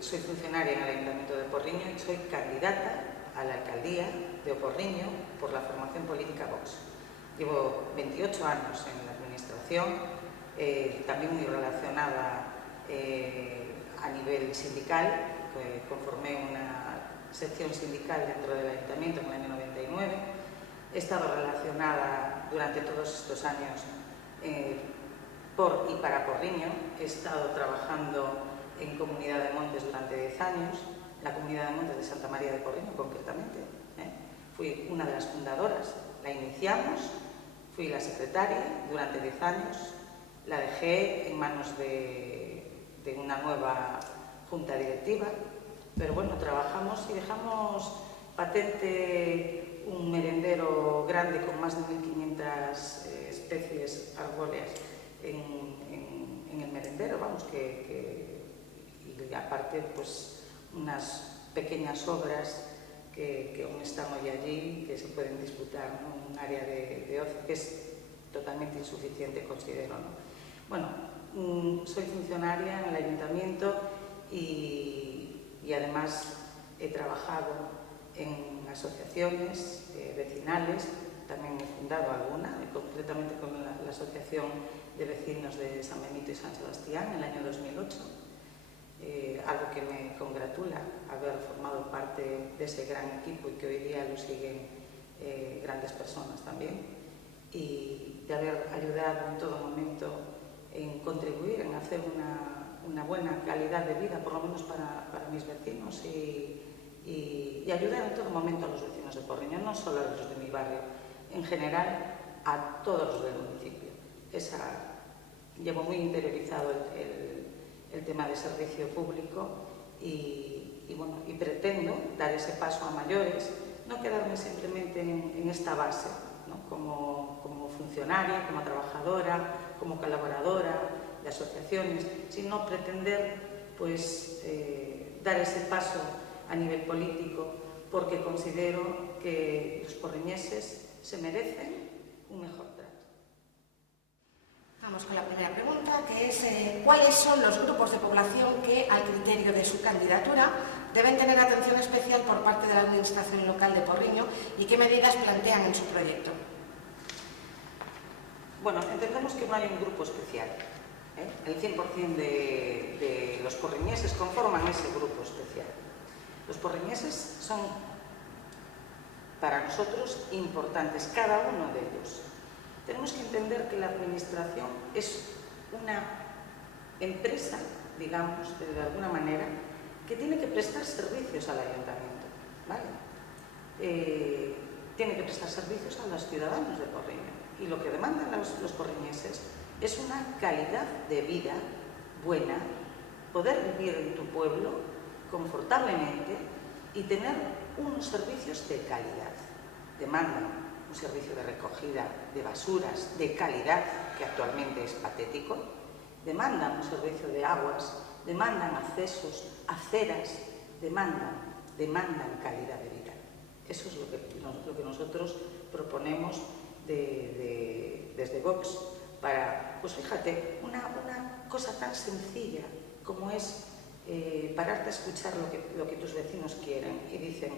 soy funcionaria en el Ayuntamiento de Porriño y soy candidata a la alcaldía de Porriño por la formación política Vox. Llevo 28 años en la administración, también muy relacionada a nivel sindical, conformé una sección sindical dentro del Ayuntamiento en el año 99. He estado relacionada durante todos estos años por y para Porriño. He estado trabajando en Comunidad de Montes durante 10 años, la Comunidad de Montes de Santa María de Porriño concretamente. Fui una de las fundadoras, la iniciamos, fui la secretaria durante 10 años, la dejé en manos de una nueva junta directiva, pero bueno, trabajamos y dejamos patente un merendero grande con más de 1.500 especies arbóreas en el merendero, vamos, y aparte pues unas pequeñas obras que aún están hoy allí, que se pueden disputar, ¿no? Un área de ocio que es totalmente insuficiente, considero, ¿no? Bueno, soy funcionaria en el Ayuntamiento y además he trabajado en asociaciones vecinales, también he fundado alguna, concretamente con la Asociación de Vecinos de San Benito y San Sebastián en el año 2008, algo que me congratula haber formado parte de ese gran equipo y que hoy día lo siguen grandes personas también, y de haber ayudado en todo momento en contribuir, en hacer una buena calidad de vida, por lo menos para mis vecinos, y ayudar en todo momento a los vecinos de Porriño, no solo a los de mi barrio, en general a todos los del municipio. Llevo muy interiorizado el tema de servicio público y pretendo dar ese paso a mayores, no quedarme simplemente en esta base, ¿no? como funcionaria, como trabajadora, como colaboradora de asociaciones, sino pretender pues, dar ese paso a nivel político, porque considero que los porriñeses se merecen un mejor trato. Vamos con la primera pregunta, que es ¿cuáles son los grupos de población que, al criterio de su candidatura, deben tener atención especial por parte de la Administración local de Porriño y qué medidas plantean en su proyecto? Bueno, entendemos que no hay un grupo especial. El 100% de los porriñeses conforman ese grupo especial. Los porriñeses son, para nosotros, importantes, cada uno de ellos. Tenemos que entender que la administración es una empresa, digamos, de alguna manera, que tiene que prestar servicios al ayuntamiento, ¿vale? Tiene que prestar servicios a los ciudadanos de Porriño. Y lo que demandan los porriñeses es una calidad de vida buena, poder vivir en tu pueblo confortablemente y tener unos servicios de calidad. Demandan un servicio de recogida de basuras de calidad, que actualmente es patético, demandan un servicio de aguas, demandan accesos, aceras, demandan calidad de vida. Eso es lo que nosotros proponemos desde Vox para, pues fíjate, una cosa tan sencilla como es pararte a escuchar lo que tus vecinos quieren y dicen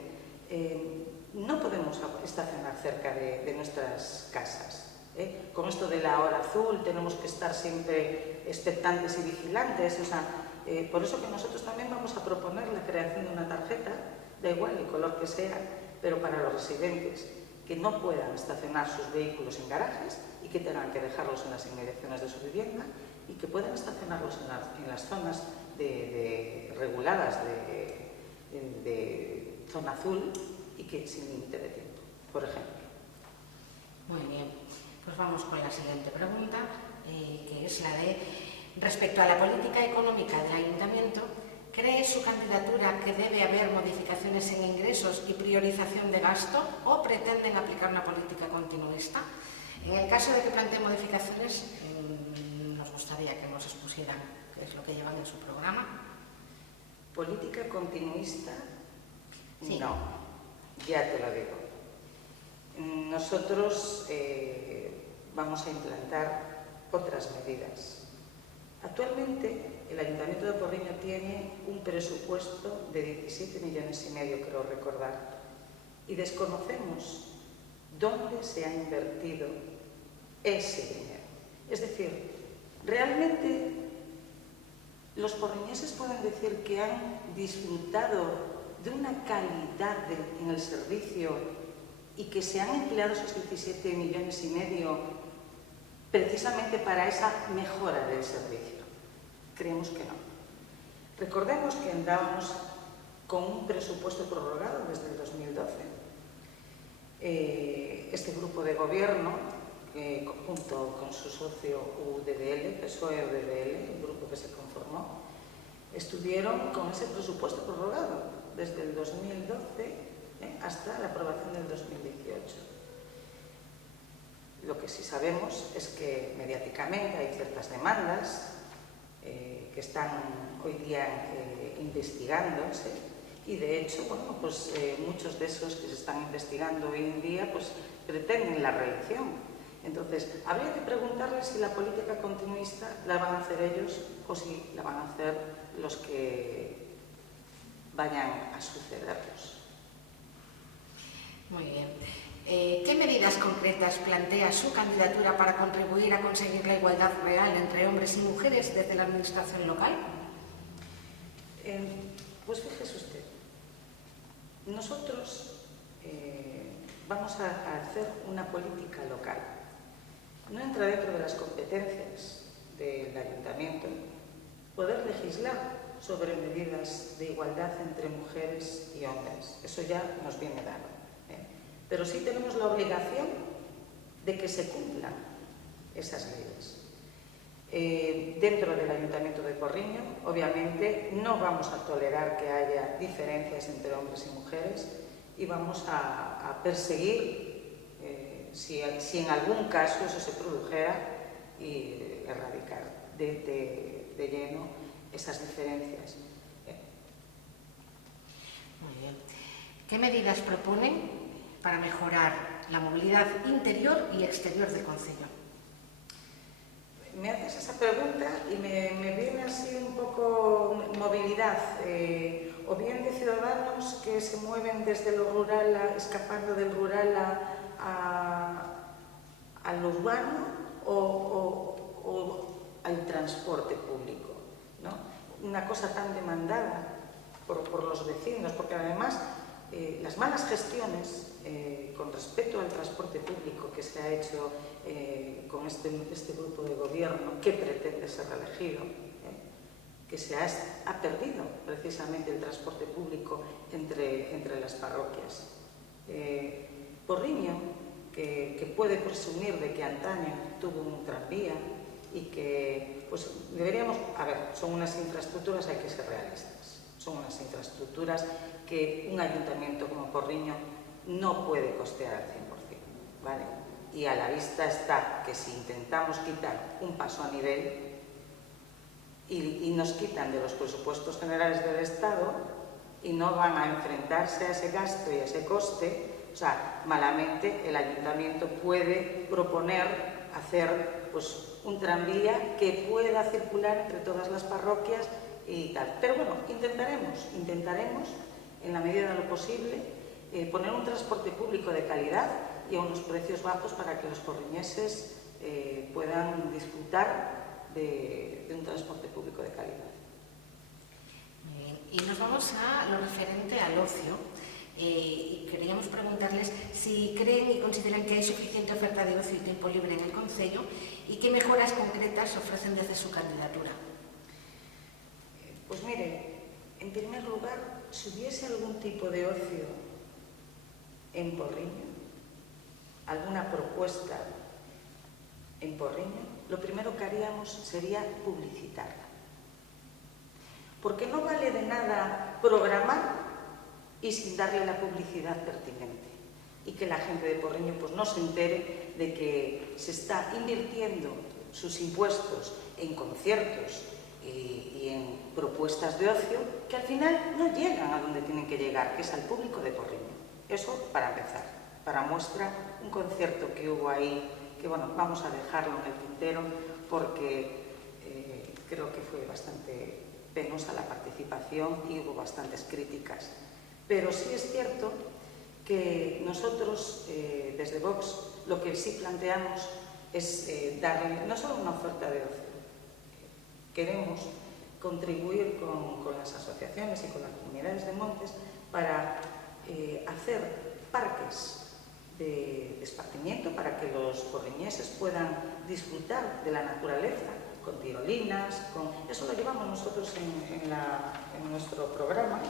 no podemos estacionar cerca de nuestras casas. Con esto de la hora azul tenemos que estar siempre expectantes y vigilantes. O sea, por eso que nosotros también vamos a proponer la creación de una tarjeta, da igual el color que sea, pero para los residentes que no puedan estacionar sus vehículos en garajes y que tengan que dejarlos en las inmediaciones de su vivienda y que puedan estacionarlos en las zonas reguladas de zona azul y que sin límite de tiempo, por ejemplo. Muy bien, pues vamos con la siguiente pregunta, que es la de, respecto a la política económica del Ayuntamiento, ¿cree su candidatura que debe haber modificaciones en ingresos y priorización de gasto o pretenden aplicar una política continuista? En el caso de que plantee modificaciones, nos gustaría que nos expusieran qué es lo que llevan en su programa. ¿Política continuista? Sí. No, ya te lo digo. Nosotros vamos a implantar otras medidas. Actualmente el Ayuntamiento de Porriño tiene un presupuesto de 17,5 millones, creo recordar, y desconocemos dónde se ha invertido ese dinero. Es decir, realmente los porriñeses pueden decir que han disfrutado de una calidad en el servicio y que se han empleado esos 17,5 millones precisamente para esa mejora del servicio. Creemos que no. Recordemos que andamos con un presupuesto prorrogado desde el 2012. Este grupo de gobierno, junto con su socio UDDL, PSOE-UDDL, el grupo que se conformó, estuvieron con ese presupuesto prorrogado desde el 2012 hasta la aprobación del 2018. Lo que sí sabemos es que mediáticamente hay ciertas demandas que están hoy día investigándose y de hecho, bueno, pues muchos de esos que se están investigando hoy en día pues pretenden la reelección. Entonces, habría que preguntarles si la política continuista la van a hacer ellos o si la van a hacer los que vayan a sucederlos. Muy bien. ¿Qué medidas concretas plantea su candidatura para contribuir a conseguir la igualdad real entre hombres y mujeres desde la administración local? Pues fíjese usted, nosotros vamos a hacer una política local. No entra dentro de las competencias del ayuntamiento poder legislar sobre medidas de igualdad entre mujeres y hombres. Eso ya nos viene dado. Pero sí tenemos la obligación de que se cumplan esas leyes. Dentro del Ayuntamiento de Porriño, obviamente, no vamos a tolerar que haya diferencias entre hombres y mujeres y vamos a perseguir, si en algún caso eso se produjera, y erradicar de lleno esas diferencias. Muy bien. ¿Qué medidas proponen para mejorar la movilidad interior y exterior del concello? Me haces esa pregunta y me viene así un poco movilidad, o bien de ciudadanos que se mueven desde lo rural, escapando del rural al urbano o al transporte público, ¿no? Una cosa tan demandada por los vecinos, porque además las malas gestiones con respecto al transporte público que se ha hecho con este grupo de gobierno que pretende ser reelegido, que ha perdido precisamente el transporte público entre las parroquias. Porriño, que puede presumir de que antaño tuvo un tranvía y que pues deberíamos, son unas infraestructuras, hay que ser realistas, son unas infraestructuras que un ayuntamiento como Porriño no puede costear al 100%, ¿vale? Y a la vista está que si intentamos quitar un paso a nivel y nos quitan de los presupuestos generales del Estado y no van a enfrentarse a ese gasto y a ese coste, o sea, malamente el ayuntamiento puede proponer hacer pues un tranvía que pueda circular entre todas las parroquias y tal. Pero bueno, intentaremos en la medida de lo posible poner un transporte público de calidad y a unos precios bajos para que los porriñeses puedan disfrutar de un transporte público de calidad. Bien. Y nos vamos a lo referente al ocio. Y queríamos preguntarles si creen y consideran que hay suficiente oferta de ocio y tiempo libre en el concello y qué mejoras concretas ofrecen desde su candidatura. Pues mire, en primer lugar, si hubiese algún tipo de ocio en Porriño, alguna propuesta en Porriño, lo primero que haríamos sería publicitarla. Porque no vale de nada programar y sin darle la publicidad pertinente. Y que la gente de Porriño pues, no se entere de que se está invirtiendo sus impuestos en conciertos y en propuestas de ocio que al final no llegan a donde tienen que llegar, que es al público de Porriño. Eso para empezar. Para muestra, un concierto que hubo ahí, que bueno, vamos a dejarlo en el tintero porque creo que fue bastante penosa la participación y hubo bastantes críticas. Pero sí es cierto que nosotros, desde Vox, lo que sí planteamos es darle no solo una oferta de ocio, queremos contribuir con las asociaciones y con las comunidades de montes para hacer parques de esparcimiento para que los porriñeses puedan disfrutar de la naturaleza, con tirolinas, eso lo llevamos nosotros en nuestro programa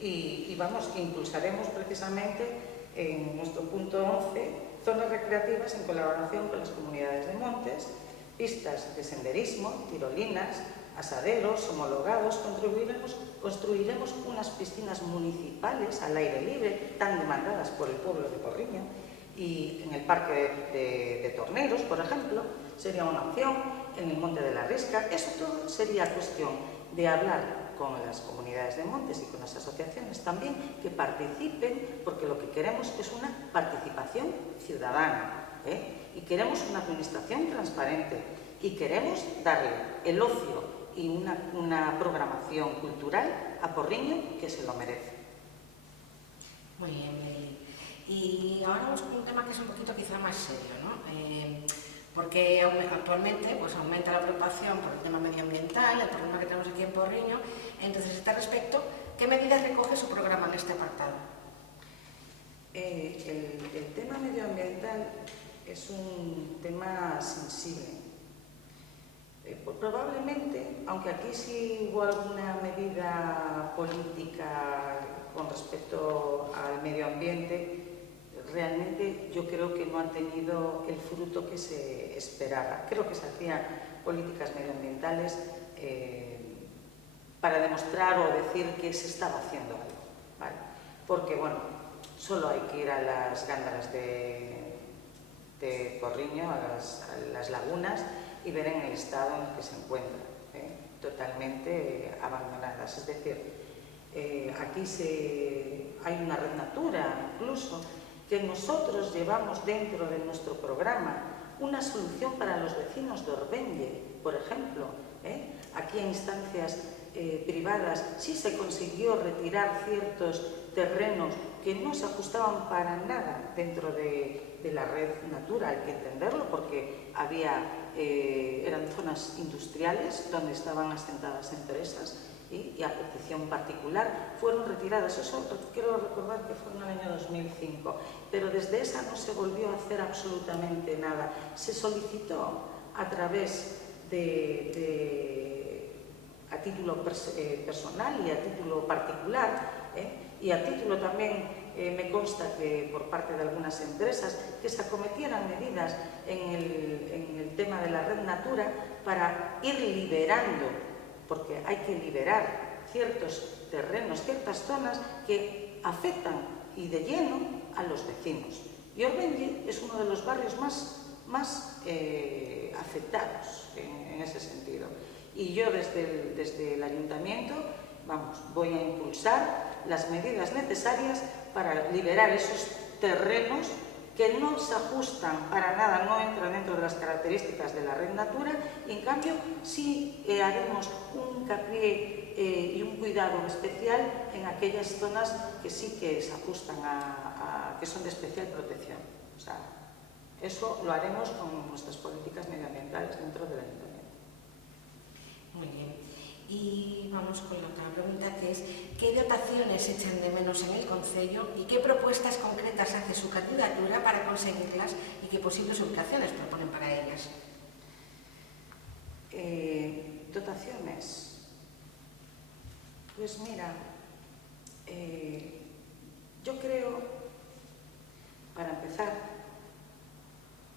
y impulsaremos precisamente en nuestro punto 11 zonas recreativas en colaboración con las comunidades de montes, pistas de senderismo, tirolinas, asaderos homologados, construiremos unas piscinas municipales al aire libre, tan demandadas por el pueblo de Porriño, y en el parque de Torneros, por ejemplo, sería una opción, en el Monte de la Risca. Eso todo sería cuestión de hablar con las comunidades de montes y con las asociaciones también, que participen, porque lo que queremos es una participación ciudadana, y queremos una administración transparente, y queremos darle el ocio y una programación cultural a Porriño que se lo merece. Muy bien. Y ahora vamos con un tema que es un poquito quizá más serio, ¿no? Porque actualmente pues, aumenta la preocupación por el tema medioambiental, el problema que tenemos aquí en Porriño. Entonces, a este respecto, ¿qué medidas recoge su programa en este apartado? El tema medioambiental es un tema sensible. Probablemente, aunque aquí sí hubo alguna medida política con respecto al medio ambiente, realmente yo creo que no ha tenido el fruto que se esperaba. Creo que se hacían políticas medioambientales para demostrar o decir que se estaba haciendo algo, ¿vale? Porque, bueno, solo hay que ir a las gándaras de Porriño, a las lagunas, y ver en el estado en el que se encuentran, totalmente abandonadas. Es decir, aquí hay una red Natura, incluso, que nosotros llevamos dentro de nuestro programa una solución para los vecinos de Orbenlle, por ejemplo. Aquí en instancias privadas sí se consiguió retirar ciertos terrenos que no se ajustaban para nada dentro de la red Natura, hay que entenderlo, porque eran zonas industriales donde estaban asentadas empresas y a petición particular fueron retiradas. Eso quiero recordar que fue en el año 2005, pero desde esa no se volvió a hacer absolutamente nada. Se solicitó a través a título personal y a título particular, y a título también me consta que por parte de algunas empresas que se acometieran medidas en el tema de la red Natura para ir liberando, porque hay que liberar ciertos terrenos, ciertas zonas que afectan y de lleno a los vecinos. Y Orbenlle es uno de los barrios más afectados en ese sentido. Y yo desde el ayuntamiento, voy a impulsar las medidas necesarias para liberar esos terrenos que no se ajustan para nada, no entran dentro de las características de la red Natura, y en cambio sí haremos un hincapié y un cuidado especial en aquellas zonas que sí que se ajustan que son de especial protección. O sea, eso lo haremos con nuestras políticas medioambientales dentro del ayuntamiento. Muy bien. Y vamos con la otra pregunta, que es ¿qué dotaciones echan de menos en el concello y qué propuestas concretas hace su candidatura para conseguirlas y qué posibles ubicaciones proponen para ellas? Dotaciones. Pues mira, yo creo, para empezar,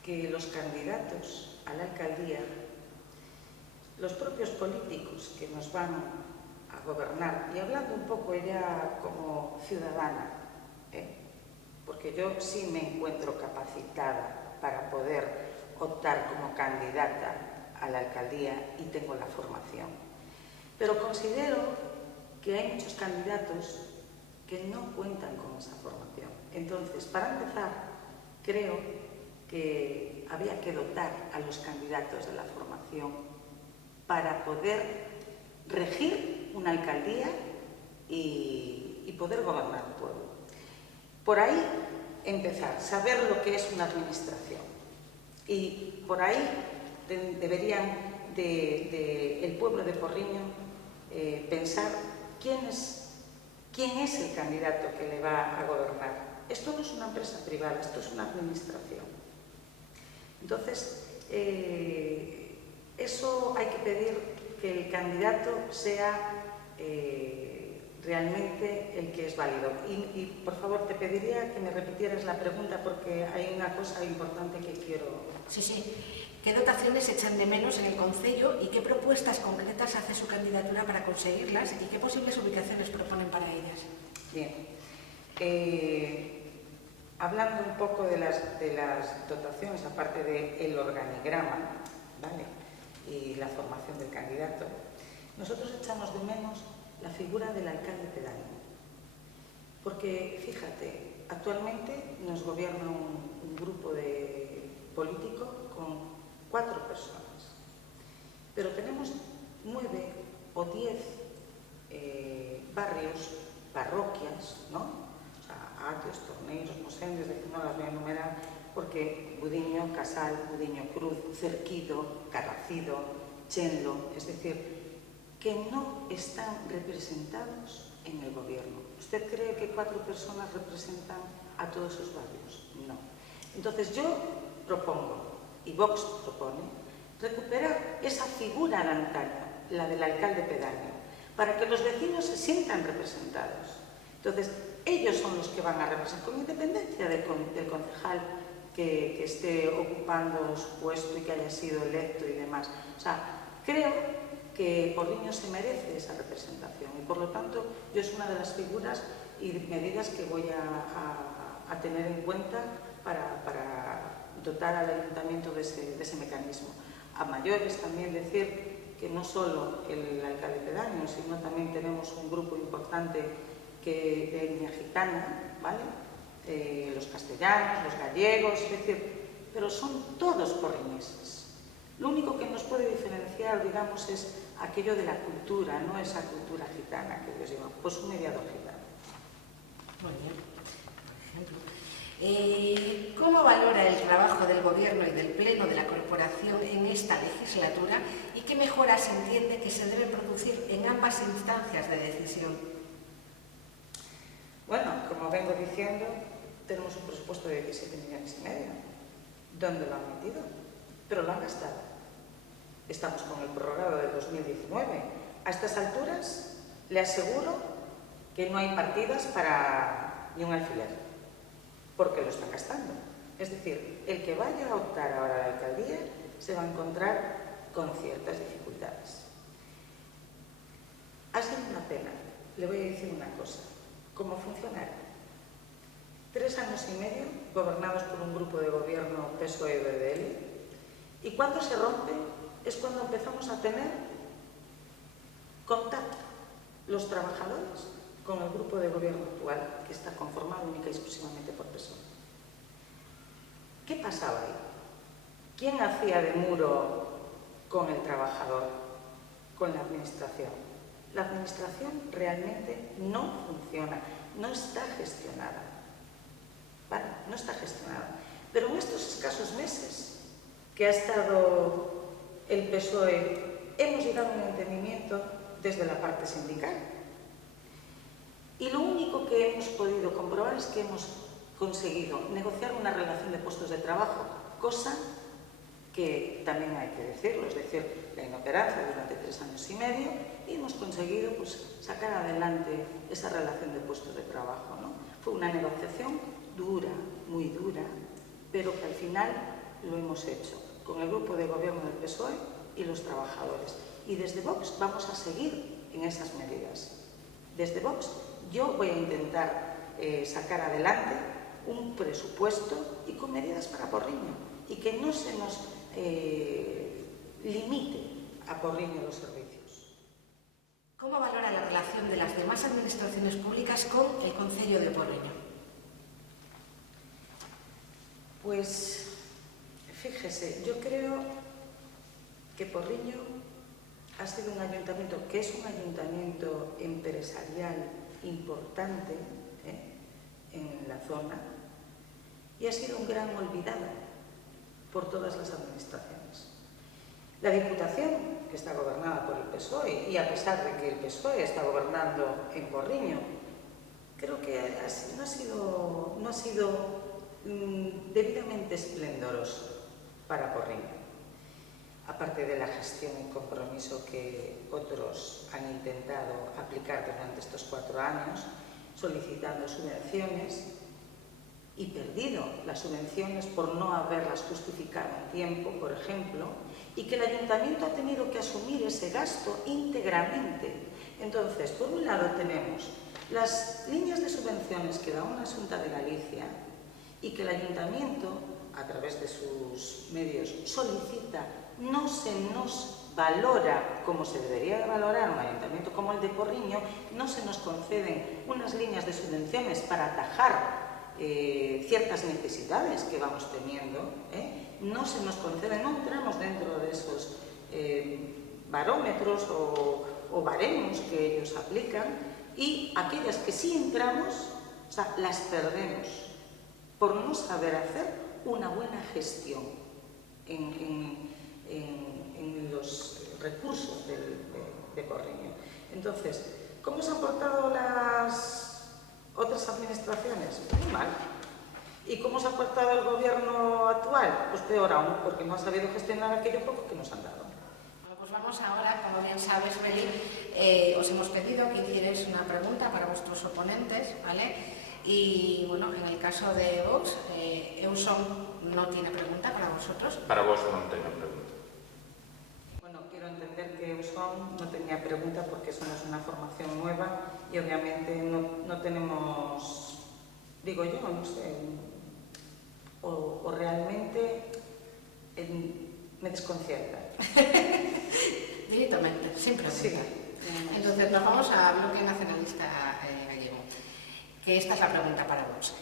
que los candidatos a la alcaldía, los propios políticos que nos van a gobernar, y hablando un poco ya como ciudadana, porque yo sí me encuentro capacitada para poder optar como candidata a la alcaldía y tengo la formación. Pero considero que hay muchos candidatos que no cuentan con esa formación. Entonces, para empezar, creo que había que dotar a los candidatos de la formación para poder regir una alcaldía y poder gobernar el pueblo. Por ahí empezar, saber lo que es una administración. Y por ahí deberían el pueblo de Porriño pensar quién es el candidato que le va a gobernar. Esto no es una empresa privada, esto es una administración. Entonces, eso hay que pedir que el candidato sea realmente el que es válido. Y por favor, te pediría que me repitieras la pregunta porque hay una cosa importante que quiero... Sí. ¿Qué dotaciones echan de menos en el concello y qué propuestas concretas hace su candidatura para conseguirlas y qué posibles ubicaciones proponen para ellas? Bien. Hablando un poco de las dotaciones, aparte del organigrama, ¿vale?, y la formación del candidato, nosotros echamos de menos la figura del alcalde pedáneo. Porque, fíjate, actualmente nos gobierna un grupo político con 4 personas, pero tenemos 9 o 10 barrios, parroquias, ¿no? O sea, Atios, Torneiros, Mosendres, no las voy a enumerar, porque Budiño, Casal, Budiño Cruz, Cerquido, Carracido, Chenlo, es decir, que no están representados en el gobierno. ¿Usted cree que 4 personas representan a todos esos barrios? No. Entonces yo propongo, y Vox propone, recuperar esa figura de antaño, la del alcalde pedáneo, para que los vecinos se sientan representados. Entonces, ellos son los que van a representar, con independencia del concejal que esté ocupando su puesto y que haya sido electo y demás. O sea, creo que Porriño se merece esa representación y, por lo tanto, yo es una de las figuras y medidas que voy a tener en cuenta para dotar al ayuntamiento de ese mecanismo. A mayores también decir que no solo el alcalde pedáneo, sino también tenemos un grupo importante de etnia gitana, ¿vale? Los castellanos, los gallegos, es decir, pero son todos porriñeses. Lo único que nos puede diferenciar, digamos, es aquello de la cultura, no esa cultura gitana que ellos llevan, pues un mediador gitano. Muy bien, por ejemplo. ¿Cómo valora el trabajo del Gobierno y del Pleno de la Corporación en esta legislatura y qué mejoras entiende que se deben producir en ambas instancias de decisión? Bueno, como vengo diciendo, tenemos un presupuesto de 17,5 millones. ¿Dónde lo han metido? Pero lo han gastado. Estamos con el prorrogado de 2019. A estas alturas, le aseguro que no hay partidas para ni un alfiler, porque lo están gastando. Es decir, el que vaya a optar ahora a la alcaldía se va a encontrar con ciertas dificultades. Ha sido una pena. Le voy a decir una cosa. Como funcionario, 3 años y medio gobernados por un grupo de gobierno PSOE-BDL, y cuando se rompe es cuando empezamos a tener contacto los trabajadores con el grupo de gobierno actual, que está conformado única y exclusivamente por PSOE. ¿Qué pasaba ahí? ¿Quién hacía de muro con el trabajador, con la administración? La administración realmente no funciona, no está gestionada. ¿Vale? No está gestionada. Pero en estos escasos meses que ha estado el PSOE, hemos llegado a un entendimiento desde la parte sindical. Y lo único que hemos podido comprobar es que hemos conseguido negociar una relación de puestos de trabajo, cosa que también hay que decirlo, es decir, la inoperancia durante 3 años y medio, y hemos conseguido sacar adelante esa relación de puestos de trabajo, ¿no? Fue una negociación dura, muy dura, pero que al final lo hemos hecho con el grupo de gobierno del PSOE y los trabajadores. Y desde Vox vamos a seguir en esas medidas. Desde Vox yo voy a intentar sacar adelante un presupuesto y con medidas para Porriño, y que no se nos limite a Porriño los servicios. ¿Cómo valora la relación de las demás administraciones públicas con el Concello de Porriño? Pues, fíjese, yo creo que Porriño ha sido un ayuntamiento que es un ayuntamiento empresarial importante en la zona y ha sido un gran olvidado por todas las administraciones. La Diputación, que está gobernada por el PSOE, y a pesar de que el PSOE está gobernando en Porriño, creo que no ha sido debidamente esplendoroso para Porriño. Aparte de la gestión y compromiso que otros han intentado aplicar durante estos 4 años, solicitando subvenciones y perdido las subvenciones por no haberlas justificado en tiempo, por ejemplo, y que el ayuntamiento ha tenido que asumir ese gasto íntegramente. Entonces, por un lado tenemos las líneas de subvenciones que da una Xunta de Galicia y que el ayuntamiento, a través de sus medios, solicita, no se nos valora como se debería de valorar un ayuntamiento como el de Porriño, no se nos conceden unas líneas de subvenciones para atajar ciertas necesidades que vamos teniendo, no se nos conceden, no entramos dentro de esos barómetros o baremos que ellos aplican, y aquellas que sí entramos, o sea, las perdemos por no saber hacer una buena gestión en los recursos de Porriño. Entonces, ¿cómo se han portado las otras administraciones? Muy mal. ¿Y cómo se ha portado el gobierno actual? Pues peor aún, porque no ha sabido gestionar aquello poco que nos han dado. Bueno, pues vamos ahora, como bien sabes, Beli, os hemos pedido que hicierais una pregunta para vuestros oponentes, ¿vale? Y bueno, en el caso de Vox, Euson no tiene pregunta para vosotros. Para vos non teño pregunta. Bueno, quiero entender que Euson no tenía pregunta porque somos una formación nueva y obviamente no tenemos, digo yo, no sé, o realmente me desconcierta. Directamente, sin pregunta. Sí. Entonces nos vamos a Bloque Nacionalista Gallego, que esta es la pregunta para Vox.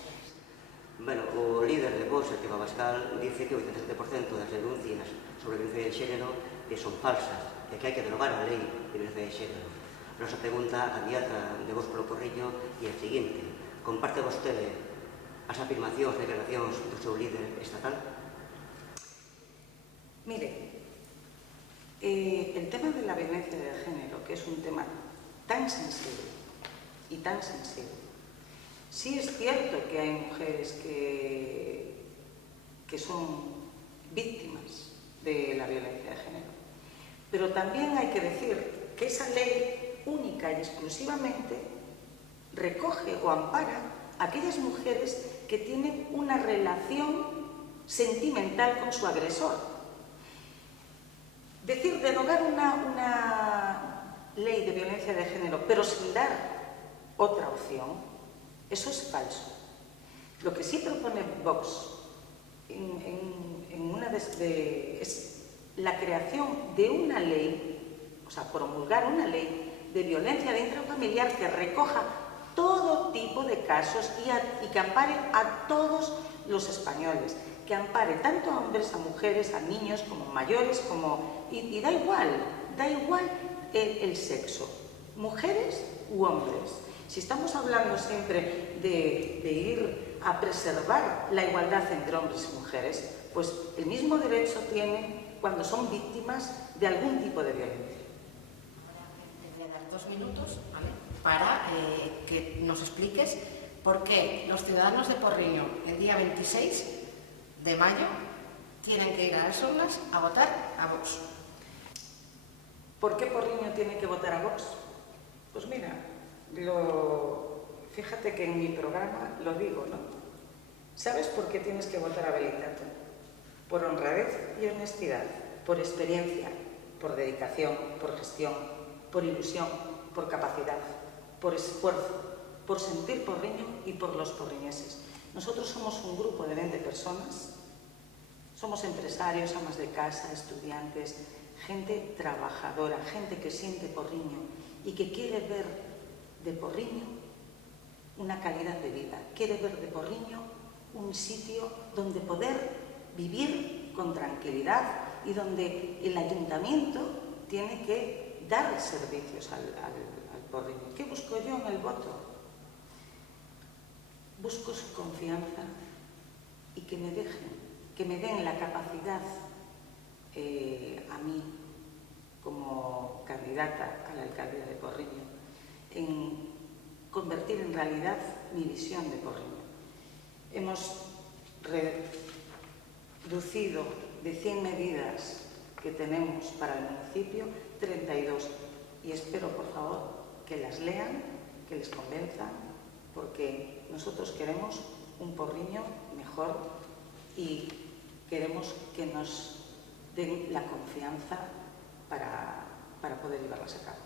Bueno, o líder de Vox, Esteban Abascal, dice que o 87% das denuncias sobre violencia de xénero que son falsas e que hai que derogar a lei de violencia de xénero. A nosa pregunta a diatra de Vox polo Porriño é a seguinte: comparte vostede as afirmacións e declaracións do seu líder estatal? Mire, el tema de la violencia de género, que es un tema tan sensible y tan sensible, sí es cierto que hay mujeres que son víctimas de la violencia de género, pero también hay que decir que esa ley única y exclusivamente recoge o ampara a aquellas mujeres que tienen una relación sentimental con su agresor. Decir, derogar una ley de violencia de género, pero sin dar otra opción, eso es falso. Lo que sí propone Vox es la creación de una ley, o sea, promulgar una ley de violencia intrafamiliar que recoja todo tipo de casos y que ampare a todos los españoles, que ampare tanto a hombres, a mujeres, a niños, como mayores, y da igual el sexo, mujeres u hombres. Si estamos hablando siempre de ir a preservar la igualdad entre hombres y mujeres, pues el mismo derecho tienen cuando son víctimas de algún tipo de violencia. Te voy a dar 2 minutos, ¿vale?, para que nos expliques por qué los ciudadanos de Porriño el día 26 de mayo tienen que ir a las urnas a votar a Vox. ¿Por qué Porriño tiene que votar a Vox? Pues mira, fíjate que en mi programa lo digo, ¿no? ¿Sabes por qué tienes que votar a Belitato? Por honradez y honestidad, por experiencia, por dedicación, por gestión, por ilusión, por capacidad, por esfuerzo, por sentir Porriño y por los porriñeses. Nosotros somos un grupo de 20 personas, somos empresarios, amas de casa, estudiantes, gente trabajadora, gente que siente Porriño y que quiere ver de Porriño una calidad de vida, quiere ver de Porriño un sitio donde poder vivir con tranquilidad y donde el ayuntamiento tiene que dar servicios al Porriño. ¿Qué busco yo en el voto? Busco su confianza y que me den la capacidad a mí, como candidata a la alcaldía de Porriño, en convertir en realidad mi visión de Porriño. Hemos reducido de 100 medidas que tenemos para el municipio, 32, y espero, por favor, que las lean, que les convenzan, porque nosotros queremos un Porriño mejor y queremos que nos den la confianza para poder llevarlas a cabo.